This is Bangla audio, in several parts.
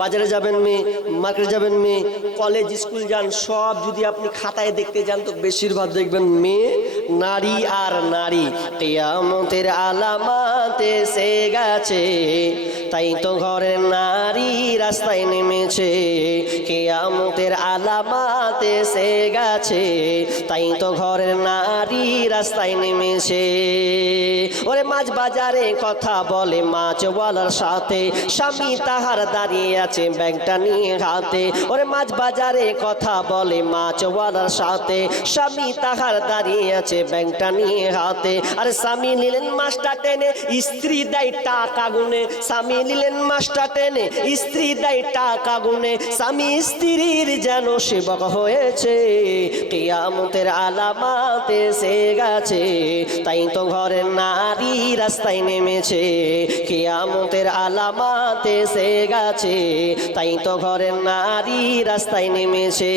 বাজারে যাবেন মেয়ে, মার্কেটে যাবেন মেয়ে, কলেজ স্কুল যান, সব যদি আপনি খাতায় দেখতে যান তো বেশিরভাগ দেখবেন মেয়ে, নারী আর নারী। কিয়ামতের আলামত এসে গেছে, তাই তো ঘরের নারী রাস্তায় নেমেছে। কিয়ামতের আলামত এসে গেছে, তাই তো ঘরের নারী রাস্তায় নেমেছে। ওরে মাছ বাজারে কথা বলে মাছওয়ালার সাথে, স্বামী তাহার দাঁড়িয়ে আছে ব্যাগটা নিয়ে হাতে। ওরে মাছ বাজারে কথা বলে মাছওয়ালার সাথে, স্বামী তাহার দাঁড়িয়ে আছে ব্যাগটা নিয়ে হাতে। আর স্বামী নিলেন মাছটা টেনে, স্ত্রী দেয় টাকা গুনে। স্বামী নিলেন মাছটা টেনে, স্ত্রী দেয় টাকা গুনে। স্বামী স্ত্রীর যেন সেবক হয়েছে। কিয়ামতের আলামত এসে গেছে, তাই তো ঘরের নারী রাস্তায় নেমেছে। কিয়ামতের আলামত এসে গেছে, তাই তো ঘরের নারী রাস্তায় নেমেছে।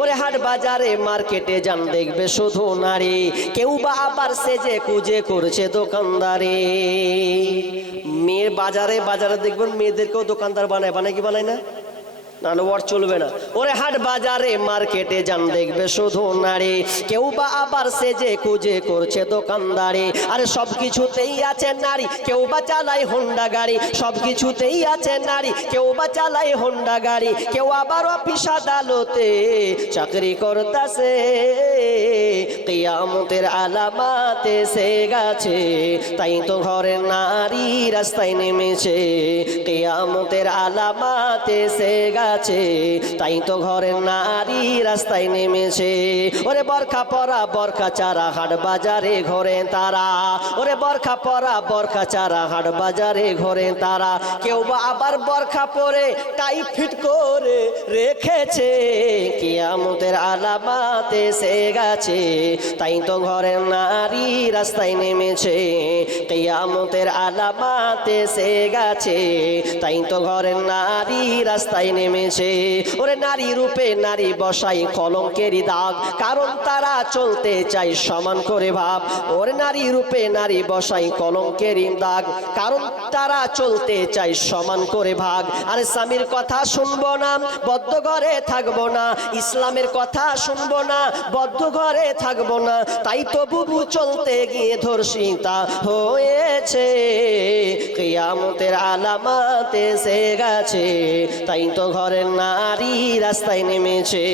ওরে হাট বাজারে মার্কেটে যান দেখবে শুধু নারী, কেউ বা আবার সেজে কুজে করছে দোকানদারি। মেয়ের বাজারে বাজারে দেখবেন মেয়েদেরকেও দোকানদার বানায়, বানায় কি বানায় না? না ওর চলবে না। ওরে হাট বাজারে মার্কেটে যান দেখবে শুধু নারী, কেউ বা আবার সেজে কুজে করছে দোকানদারি। আরে সব কিছুতেই আছে নারী, কেউ বা চালায় হোন্ডা গাড়ি। সব কিছুতেই আছে নারী, কেউ বা চালায় হোন্ডা গাড়ি। কেউ আবার অফিস আদালতে চাকরি করতেছে। কিয়ামতের আলামত এসে গেছে, তাই তো ঘরের নারী রাস্তায় নেমেছে। কিয়ামতের আলামত এসে গেছে, তাই তো ঘরের নারী রাস্তায় নেমেছে। ওরে বরখা পরা বরখা চারা হাট বাজারে ঘোরে তারা। ওরে বরখা পরা বরখা চারা হাট বাজারে ঘোরে তারা। কেউ বা আবার বরখা পরে টাই ফিট করে রেখেছে। কিয়ামতের আলামত এসে গেছে, তাই তো ঘরের নারী রাস্তায় নেমেছে। কিয়ামতের আলামত এসে গেছে, তাই তো ঘরের নারী রাস্তায় নেমেছে। ওরে নারী রূপে নারী বসাই কলঙ্কেরই দাগ, কারণ তারা চলতে চাই সমান করে ভাব। ওরে নারী রূপে নারী বসাই কলঙ্কেরই দাগ, কারণ তারা চলতে চাই সমান করে ভাগ। আরে স্বামীর কথা শুনবো না, বদ্ধ ঘরে থাকবো না। ইসলামের কথা শুনবো না, বদ্ধ ঘরে থাকবো না। তাই তো বুবু চলতে গিয়ে ধর্ষিতা হয়েছে। কিয়ামতের আলামত এসে গেছে, তাই তো ঘরের নারী রাস্তায় নেমেছে।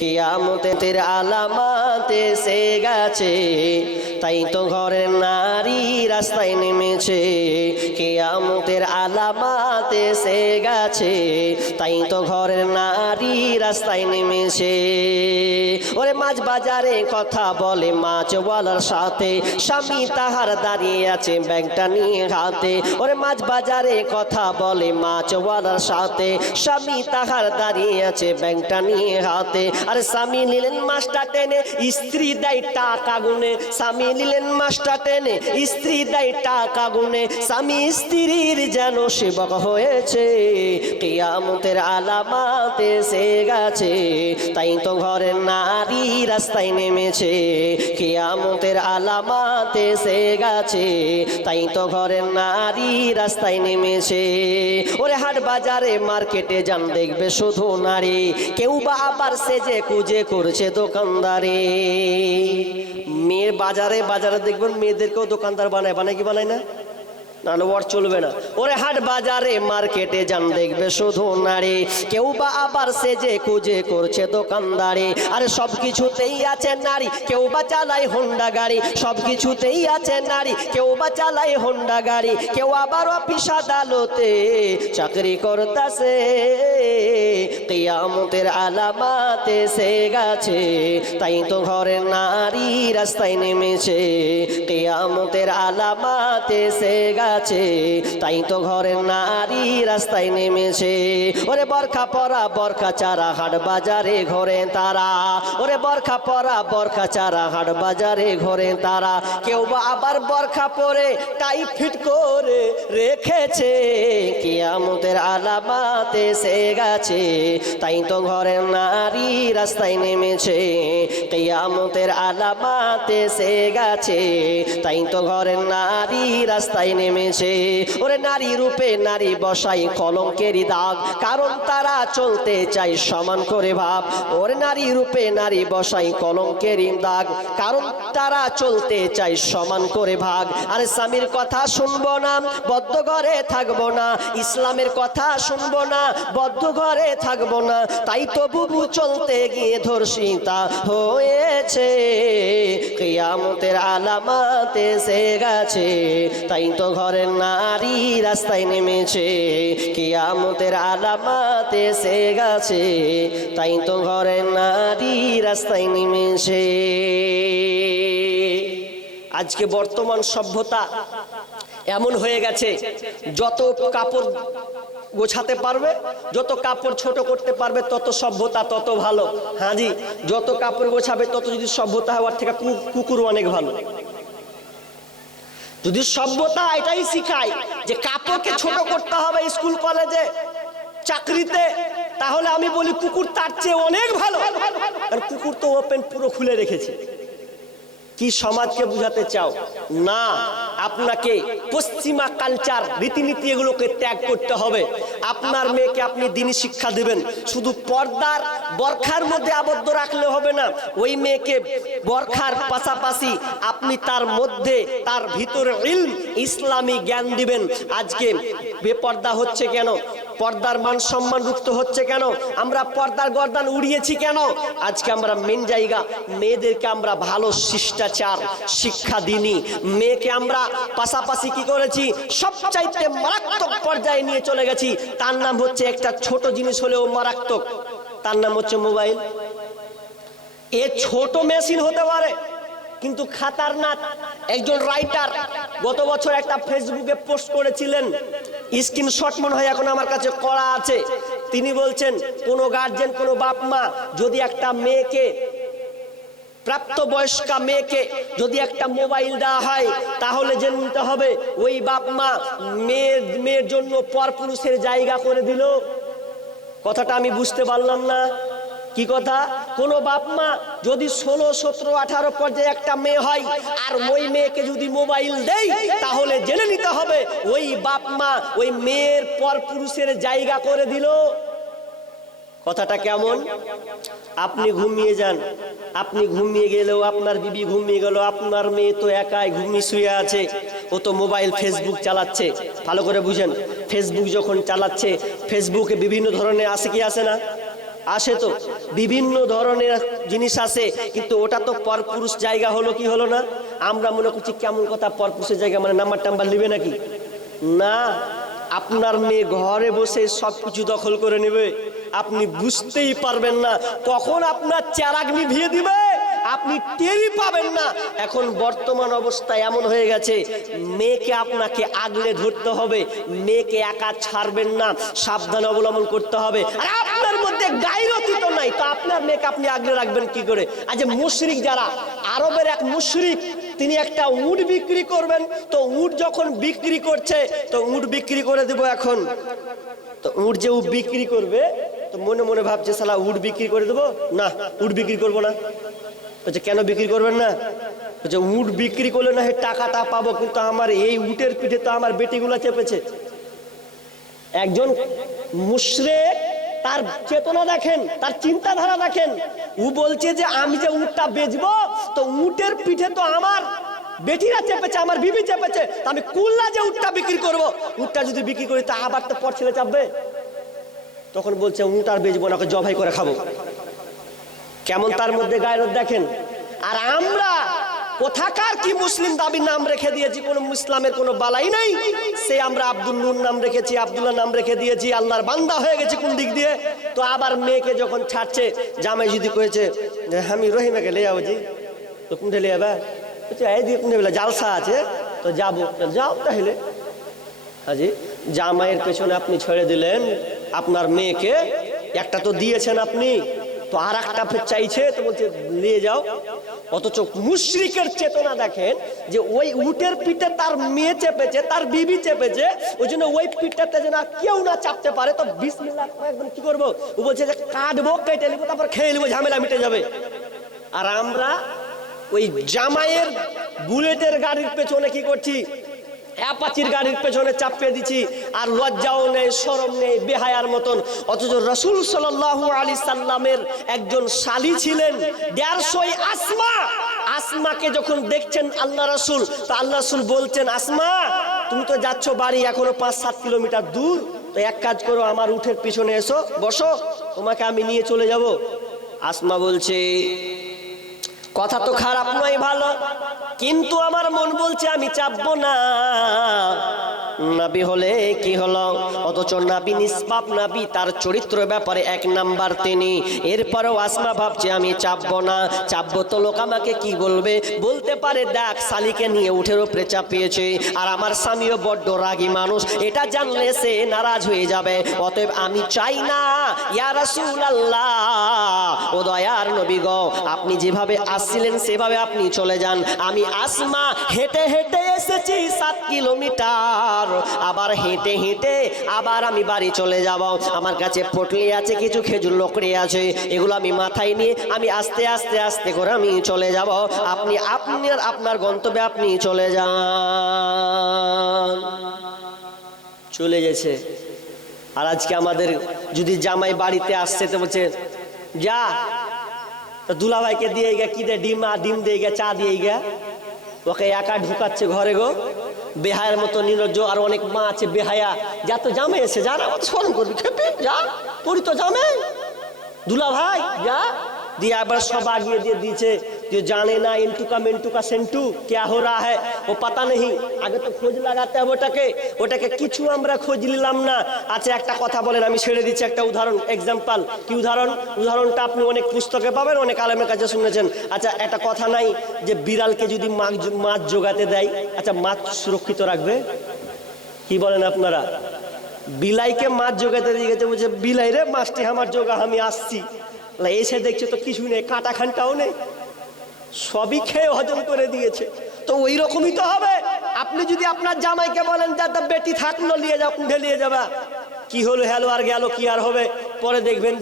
কিয়ামতের আলামত এসে গেছে, তাই তো ঘরের নারী রাস্তায় নেমেছে। কিয়ামতের আলামত এসে গেছে, তাই তো ঘরের নারী রাস্তায় নেমেছে। ওরে মাছ বাজারে কথা বলে মাছওয়ালার সাথে, স্বামী তাহার দাঁড়িয়ে আছে ব্যাগটা নিয়ে হাতে। ওরে মাছ বাজারে কথা বলে মাছওয়ালার সাথে, স্বামী তাহার দাঁড়িয়ে আছে ব্যাগটা নিয়ে হাতে। আর স্বামী নিলেন মাছটা টেনে, স্ত্রী দেয় টাকা গুনে। স্বামী নিলেন মাছটা টেনে, স্ত্রী দেয় টাকা গুনে। স্বামী স্ত্রীর যেন সেবক হয়েছে। কিয়ামতের আলামত এসে গেছে, তাই তো ঘরের নারী রাস্তায় নেমেছে। কিয়ামতের আলামত এসে গেছে, তাই তো ঘরের নারী রাস্তায় নেমেছে। ওরে হাট বাজারে মার্কেটে যান দেখবে শুধু নারী, কেউ বা আবার সেজে কুজে করছে দোকানদারি। মেয়ের বাজারে বাজারে দেখবেন মেয়েদেরকেও দোকানদার বানায়, বানায় কি বানায় না? না ওর চলবে না। ওরে হাট বাজারে মার্কেটে যান দেখবে শুধু নারী, কেউ বা আবার সেজে কুজে করছে দোকানদারি। আরে সব কিছুতেই আছে নারী, কেউ বা চালায় হোন্ডা গাড়ি। সব কিছুতেই আছে নারী, কেউ বা চালায় হোন্ডা গাড়ি। কেউ আবার অফিস আদালতে চাকরি করতেছে। কিয়ামতের আলামত এসে গেছে, তাই তো ঘরের নারী রাস্তায় নেমেছে। কিয়ামতের আলামত এসে গেছে, তাই তো ঘরের নারী রাস্তায় নেমেছে। ওরে বরখা পরা বরখা চারা হাট বাজারে ঘোরে তারা। ওরে বরখা পরা বরখা চারা হাট বাজারে ঘোরে তারা। কেউ বা আবার বরখা পরে টাই ফিট করে রেখেছে। কিয়ামতের আলামত এসে গেছে, তাই তো ঘরের নারী রাস্তায় নেমেছে। কিয়ামতের আলামত এসে গেছে, তাই তো ঘরের নারী রাস্তায় নেমেছে। নেমেছে। ওরে নারী রূপে নারী বসাই কলঙ্কেরই দাগ, কারণ তারা চলতে চায় সমান করে ভাব। ওরে নারী রূপে নারী বসাই কলঙ্কেরই দাগ, কারণ তারা চলতে চায় সমান করে ভাগ। আরে স্বামীর কথা শুনবো না, বদ্ধ ঘরে থাকবো না, ইসলামের কথা শুনবো না, বদ্ধ ঘরে থাকবো না, তাই তো বুবু চলতে গিয়ে ধর্ষিতা হয়েছে। কিয়ামতের আলামত এসে গেছে, তাই তো ঘরের নারী রাস্তায় নেমেছে। কিয়ামতের আলামত এসে গেছে, তাই তো ঘরের নারী রাস্তায় নেমেছে। আজকে বর্তমান সভ্যতা এমন হয়ে গেছে, যত কাপড় গোছাতে পারবে, যত কাপড় ছোট করতে পারবে, তত সভ্যতা তত ভালো। হ্যাঁ জি, যত কাপড় গোছাবে তত যদি সভ্যতা হওয়ার থেকে কুকুর অনেক ভালো। যদি সভ্যতা এটাই শিখায় যে কাপড়কে ছোট করতে হবে স্কুল কলেজে চাকরিতে, তাহলে আমি বলি কুকুর তার চেয়ে অনেক ভালো। আর কুকুর তো ওপেন পুরো খুলে রেখেছে। কি সমাজকে বুঝাতে চাও? না, আপনাকে পশ্চিমা কালচার রীতিনীতি এগুলোকে ত্যাগ করতে হবে। আপনার মেয়েকে আপনি দ্বীনি শিক্ষা দিবেন, শুধু পর্দার বরখার মধ্যে আবদ্ধ রাখলে হবে না। ওই মেয়েকে বরখার পাশাপাশি আপনি তার মধ্যে তার ভিতরে ইলম ইসলামী জ্ঞান দিবেন। আজকে বেপর্দা হচ্ছে কেন? পর্দার মান সম্মান রুক্ত হচ্ছে কেন? আমরা পর্দার গর্দান উড়িয়েছি কেন? আজকে আমরা মেন জায়গা, মেয়েদেরকে আমরা ভালো শিষ্টাচার শিক্ষা দিইনি। মেয়েকে আমরা পাশাপাশি কি করেছি, সবচাইতে মারাত্মক পর্যায়ে নিয়ে চলে গেছি। তার নাম হচ্ছে, একটা ছোট জিনিস হলেও মারাত্মক, তার নাম হচ্ছে মোবাইল। এ ছোট মেশিন হতে পারে কিন্তু খাতারনাক। একজন রাইটার গত বছর একটা ফেসবুকে পোস্ট করেছিলেন, স্ক্রিনশট মনে হয় এখন আমার কাছে করা আছে। তিনি বলছেন, কোনো গার্জেন, কোনো বাপ মা যদি একটা মেয়েকে, প্রাপ্তবয়স্কা মেয়েকে যদি একটা মোবাইল দেওয়া হয়, তাহলে জেনে নিতে হবে ওই বাপ মা মেয়ের জন্য পরপুরুষের জায়গা করে দিল। কথাটা আমি বুঝতে পারলাম না। কি কথা? কোন বাপ মা যদি 16, 17, 18 পর্যায়ে একটা মেয়ে হয় আর ওই মেয়েকে যদি মোবাইল দেয়, তাহলে জেনে নিতে হবে ওই বাপ মা ওই মেয়ের পরপুরুষের জায়গা করে দিল। কথাটা কেমন? আপনি ঘুমিয়ে যান, আপনি ঘুমিয়ে গেলেও আপনার বিবি ঘুমিয়ে গেল, আপনার মেয়ে তো একাই ঘুমিয়ে শুয়ে আছে, ও তো মোবাইল ফেসবুক চালাচ্ছে। ভালো করে বুঝেন, ফেসবুক যখন চালাচ্ছে, ফেসবুকে বিভিন্ন ধরনের আসে কি আসে না? আসে তো, বিভিন্ন ধরনের জিনিস আসে, কিন্তু ওটা তো পরপুরুষ জায়গা হলো কি হলো না? আমরা মনে করছি কেমন কথা, পরপুরুষের জায়গা মানে নাম্বার টাম্বার নিবে নাকি? না, আপনার মেয়ে ঘরে বসে সবকিছু দখল করে নেবে, আপনি বুঝতেই পারবেন না। কখন আপনার চেরাগ নিভিয়ে দিবে আপনি টেরই পাবেন না। এখন বর্তমান অবস্থা এমন হয়ে গেছে, মেয়েকে আপনাকে আগলে ধরতে হবে, মেয়েকে একা ছাড়বেন না, সাবধান অবলম্বন করতে হবে। আর আপনার মধ্যে গায়রতি তো নাই, তো আপনার মেয়েকে আপনি আগলে রাখবেন কি করে? আজ মুশরিক যারা, আরবের এক মুশরিক, তিনি একটা উট বিক্রি করবেন, তো উট যখন বিক্রি করছে, তো উট বিক্রি করে দেব এখন, তো উট যে বিক্রি করবে, তো মনে মনে ভাবছে শালা উট বিক্রি করে দেবো না, উট বিক্রি করবো না। বলছে কেন বিক্রি করবেন না? বলছে উট বিক্রি করলে না টাকাটা পাবো, কিন্তু আমার এই উটের পিঠে তো আমার বেটিগুলো চেপেছে। একজন মুশরিক, তার চেতনা দেখেন, তার চিন্তাধারা দেখেন। ও বলছে যে আমি যে উটটা বেচবো, তো উটের পিঠে তো আমার বেটিরা চেপেছে, আমার বিবি চেপেছে, তো আমি কুল্লা যে উটটা বিক্রি করবো, উটটা যদি বিক্রি করি তা আবার তো পর ছেলে চাপবে। তখন বলছে উট আর বেচবো না, জবাই করে খাবো। কেমন তার মধ্যে গায়রত দেখেন। আর আমরা কোথাকার কি মুসলিম দাবির নাম রেখে দিয়েছি, কোন ইসলামের কোনো বালাই নাই, সে আমরা আব্দুল নূর নাম রেখেছি, আব্দুল্লাহ নাম রেখে দিয়েছি, আল্লাহর বান্দা হয়ে গেছি কোন দিক দিয়ে। তো আবার মেয়েকে যখন ছাড়ছে, জামাই যদি কয়েছে আমি রহিমাকে লে যাবো জি, তো কোনটা লে যাবে? এই দিয়ে কোনটা বলে জালসা আছে, তো যাবো, যাও তাহলে। হাজি, জামাইয়ের পেছনে আপনি ছেড়ে দিলেন আপনার মেয়েকে, একটা তো দিয়েছেন আপনি, তো আর একটা চাইছে, তো বলছে নিয়ে যাও। অথচ মুশরিকের চেতনা দেখেন, যে ওই উটের পিঠে তার মেয়ে চেপেছে, তার বিবি চেপেছে, ওই জন্য ওই পিঠটাতে যেন কেউ না চাপতে পারে, তো বিসমিল্লাহ একদম কি করবো, ও বলছে যে কাটবো, কেটে নিবো, তারপর খেয়ে নিবো, ঝামেলা মিটে যাবে। আর আমরা ওই জামাইয়ের বুলেটের গাড়ির পেছনে কি করছি, অ্যাপাচির গাড়ির পেছনে চাপিয়ে দিছি, আর লজ্জাও নেই, শরম নেই, বেহায়ার মতন। অথচ রাসূল সাল্লাল্লাহু আলাইহি সাল্লামের একজন শালী ছিলেন 150 আসমা। আসমাকে যখন দেখছেন আল্লাহ রাসূল, তো আল্লাহ রাসূল বলছেন, আসমা তুমি তো যাচ্ছ বাড়ি, এখনো 5-7 কিলোমিটার দূর, তো এক কাজ করো, আমার উঠের পিছনে এসো, বসো, তোমাকে আমি নিয়ে চলে যাব। আসমা বলছে, কথা তো খারাপ নয়, ভালো, কিন্তু আমার মন বলছে আমি চাপবো না। নবী হলে কি হলো, অথচ নবী নিষ্পাপ নবী, তার চরিত্র ব্যাপারে 1 নাম্বার তিনি। এরপরেও আসমা ভাবছে আমি চাপবো না, চাপবো তো লোক আমাকে কি বলবে, বলতে পারে দেখ শালিকে নিয়ে উঠের উপরে চাপিয়েছে, আর আমার স্বামীও বড্ড রাগী মানুষ, এটা জানলে সে নারাজ হয়ে যাবে, অতএব আমি চাই না। ইয়া রাসূলুল্লাহ, ও দয়ার নবী গো, আপনি যেভাবে আসছিলেন সেভাবে আপনি চলে যান। আমি আসমা হেঁটে হেঁটে এসেছি 7 কিলোমিটার, আবার হেঁটে হেঁটে আবার আমি বাড়ি চলে যাব। আমার কাছে পটলি আছে, কিছু খেজুর লকড়ি আছে, এগুলো আমি মাথায় নিয়ে আমি আস্তে আস্তে আস্তে করে আমি চলে যাব। আপনি আপনার গন্তব্যে আপনি চলে যান। চলে গেছে। আর আজকে আমাদের যদি জামাই বাড়িতে আসছে তো বলছে যা, তো দুলাভাইকে দিয়ে গে কি দে, ডিম দিয়ে গে, চা দিয়ে গে, ওকে একা ঢুকাচ্ছে ঘরে গো, বেহায়ের মতো নির্লজ্জ। আর অনেক মা আছে বেহায়া, যা তো জামে এসে, যা না স্মরণ করবি, খেপে যা, তোরই তো জামে, দুলা ভাই যা, দিয়ে একবার সব আগিয়ে দিয়ে দিয়েছে, जो जाने ना इंटू का मिंटू का सेंटू क्या हो रहा है वो पता नहीं, आगे तो खोज लगाते हैं ওটাকে কিছু আমরা খোঁজ নিলাম না। আচ্ছা একটা কথা বলেন, আমি ছেড়ে দিচ্ছি একটা উদাহরণ, এক্সাম্পল। কি উদাহরণটা আপনি অনেক পুস্তকে পাবেন, অনেক আলেমের কাছে শুনেছেন। আচ্ছা একটা কথা নাই যে বিড়ালকে যদি মাছ জোগাতে দেয়, আচ্ছা মাছ সুরক্ষিত রাখবে? কি বলেন আপনারা? বিলাইকে মাছ জোগাতে দিয়ে গেছে, বলছে বিলাই রে মাছটি আমার জোগা, আমি আসছি, এসে দেখছে তো কিছু নেই, কাঁটা খানটাও নেই, সবই খেয়ে হজম করে দিয়েছে। তো ওই রকমই তো হবে। আপনি যদি আপনার জামাইকে বলেন যা তা বেটি থাকলো নিয়ে যাও, কুঁড়ে নিয়ে যাবা, কি হলো হ্যালো আর গেল, কি আর হবে? পরে দেখবেন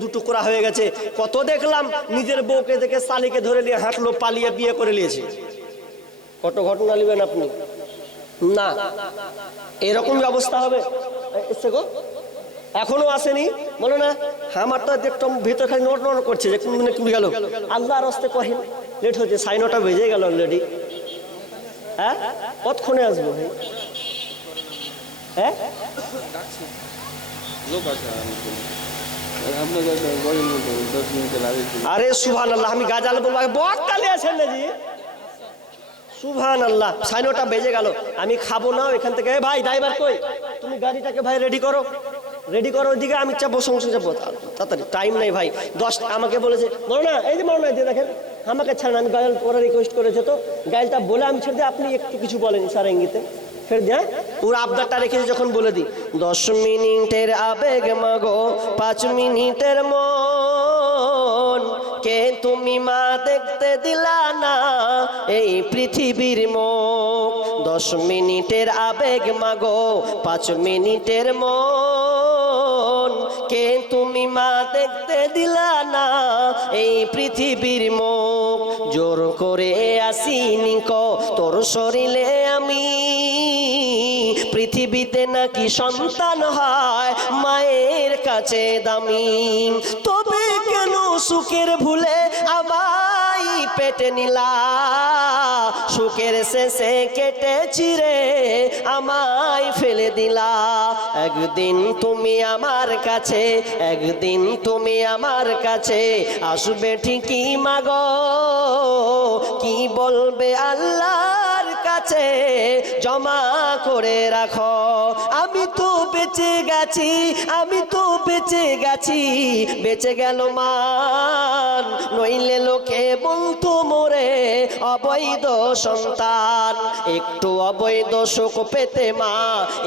দু টুকরা হয়ে গেছে। কত দেখলাম নিজের বউকে দেখে শালিকে ধরে নিয়ে হাঁটলো, পালিয়ে বিয়ে করে নিয়েছে। কত ঘটনা নেবেন আপনি? না, এরকম অবস্থা হবে। এসে গো এখনো আসেনি, বলো না আমার তো একটু ভিতর খালি নোট করছে যে কোন দিনে গেল। আল্লাহর রাস্তে কহেন লেট হচ্ছে, 9:30 বেজে গেল অলরেডি। হ্যাঁ কতক্ষণে আসবো? হ্যাঁ আরে সুবহানাল্লাহ, আমি গাজাল বলবো বকতালে আছেন না জি, সুবহানাল্লাহ। 9:30 বেজে গেল, আমি খাবো না এখান থেকে। ভাই ড্রাইভার কই, তুমি গাড়িটাকে ভাই রেডি করো ওইদিকে, আমি চাপবো, সংসদ যাবো তাড়াতাড়ি, টাইম নেই ভাই। 10 আমাকে বলেছে বলো না, এই যে বলো না, দিয়ে দেখেন আমাকে ছাড়েন, আমি গাড়ি পরে রিকোয়েস্ট করেছে, তো গাড়িটা বলে আমি ছেড়ে দিই, আপনি একটু কিছু বলেন স্যার ইঙ্গিতে ছেড়ে দিয়ে। পুরো আবদারটা রেখেছে, যখন বলে দিই 10 মিনিটের আবেগ মাগো 5 মিনিটের মন, কে তুমি মা দেখতে দিলা না এই পৃথিবীর মুখ। 10 মিনিটের আবেগ মাগো 5 মিনিটের মন, কে তুমি মা দেখতে দিলা না এই পৃথিবীর মুখ। জোর করে আসিনি কো তোর শরীরে আমি, পৃথিবীতে নাকি সন্তান হয় মায়ের কাছে দামি। তবে কেন সুখের ভুলে আমায় পেটে নিলা, সুখের শেষে কেটে চিরে আমায় ফেলে দিলা। একদিন তুমি আমার কাছে, একদিন তুমি আমার কাছে আসবে ঠিকই মাগো, কি বলবে আল্লাহর কাছে জমা করে রাখো। আমি তো বেঁচে গেছি, আমি তো বেঁচে গেছি, বেঁচে গেল মান, নইলে লোকে বলতো মোরে অবৈধ সন্তান। একটু অবৈধ সুখ পেতে মা,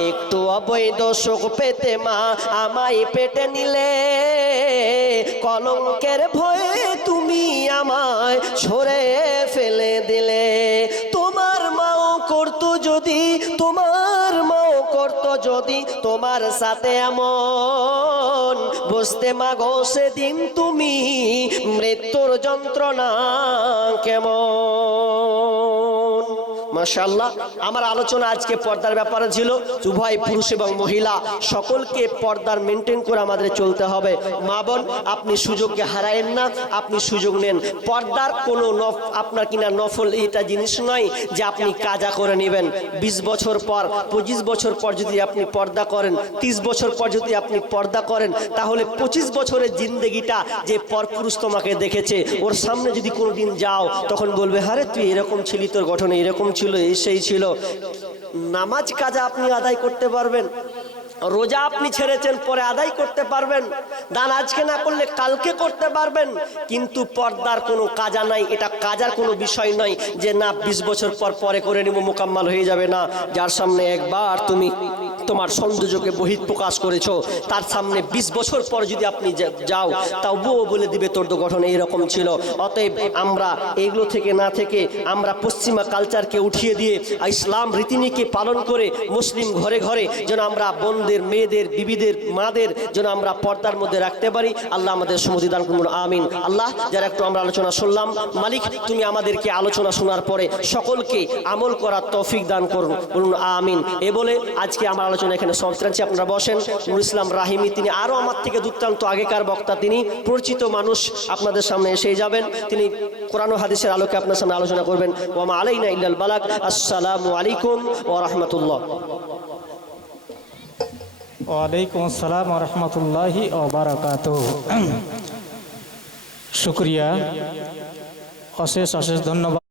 একটু অবৈধ সুখ পেতে মা আমায় পেটে নিলে, কলঙ্কের ভয়ে তুমি আমায় ছড়ে ফেলে দিলে। তোমার মাও করতো যদি, তোমার মাও করতো যদি তোমার সাথে এমন, বুঝতে মাগো সেদিন তুমি মৃত্যুর যন্ত্রণা কেমন। মাশাআল্লাহ। আমার আলোচনা আজকে পর্দার ব্যাপারে ছিল। উভয় পুরুষ এবং মহিলা সকলকে পর্দার মেনটেন করে আমাদের চলতে হবে। মা বোন, আপনি সুযোগকে হারায়েন না, আপনি সুযোগ নেন। পর্দার কোনো আপনার কিনা নফল এটা জিনিস নয় যে আপনি কাজা করে নেবেন। 20 বছর পর 25 বছর পর যদি আপনি পর্দা করেন, 30 বছর পর যদি আপনি পর্দা করেন, তাহলে 25 বছরের জিন্দেগিটা যে পরপুরুষ তোমাকে দেখেছে ওর সামনে যদি কোনোদিন যাও তখন বলবে, আরে তুই এরকম ছিলি, তোর গঠন এরকম ছিল, এই সেই ছিল। নামাজ কাজা আপনি আদায় করতে পারবেন, রোজা আপনি ছেড়েছেন পরে আদায় করতে পারবেন, দান আজকে না করলে কালকে করতে পারবেন, কিন্তু পর্দার কোনো কাজা নাই। এটা কাজার কোনো বিষয় নয় যে না 20 বছর পর পরে করে নিব, মোকাম্মাল হয়ে যাবে না। যার সামনে একবার তুমি তোমার সৌন্দর্যকে বহিঃপ্রকাশ করেছো, তার সামনে 20 বছর পর যদি আপনি যাও, তাও বউ বলে দিবে তোর তো গঠন এইরকম ছিল। অতএব আমরা এগুলো থেকে না থেকে আমরা পশ্চিমা কালচারকে উঠিয়ে দিয়ে ইসলাম রীতিনীতিকে পালন করে মুসলিম ঘরে ঘরে যেন আমরা বোনদের, মেয়েদের, বিবিদের, মাদের যেন আমরা পর্দার মধ্যে রাখতে পারি। আল্লাহ আমাদের সুমতি দান করুন, আমিন। আল্লাহ, যারা একটু আমরা আলোচনা শুনলাম, মালিক তুমি আমাদেরকে আলোচনা শোনার পরে সকলকে আমল করার তৌফিক দান করুন, বলুন আমিন। এ বলে আজকে আমার আলোচনা এখানে সমাপ্ত করছি। আপনারা বসেন। নুরুল ইসলাম রাহিমি, তিনি আরও আমার থেকে দুর্দান্ত আগেকার বক্তা, তিনি পরিচিত মানুষ, আপনাদের সামনে এসে যাবেন। তিনি কোরআন ও হাদিসের আলোকে আপনার সামনে আলোচনা করবেন। ওয়া মা আলাইনা ইল্লাল বালাগ। আসসালামু আলাইকুম ওয়া রাহমাতুল্লাহ। ওয়ালাইকুম আসসালাম ওয়া রাহমাতুল্লাহি ওয়া বারাকাতুহু। শুকরিয়া, অশেষ অশেষ ধন্যবাদ।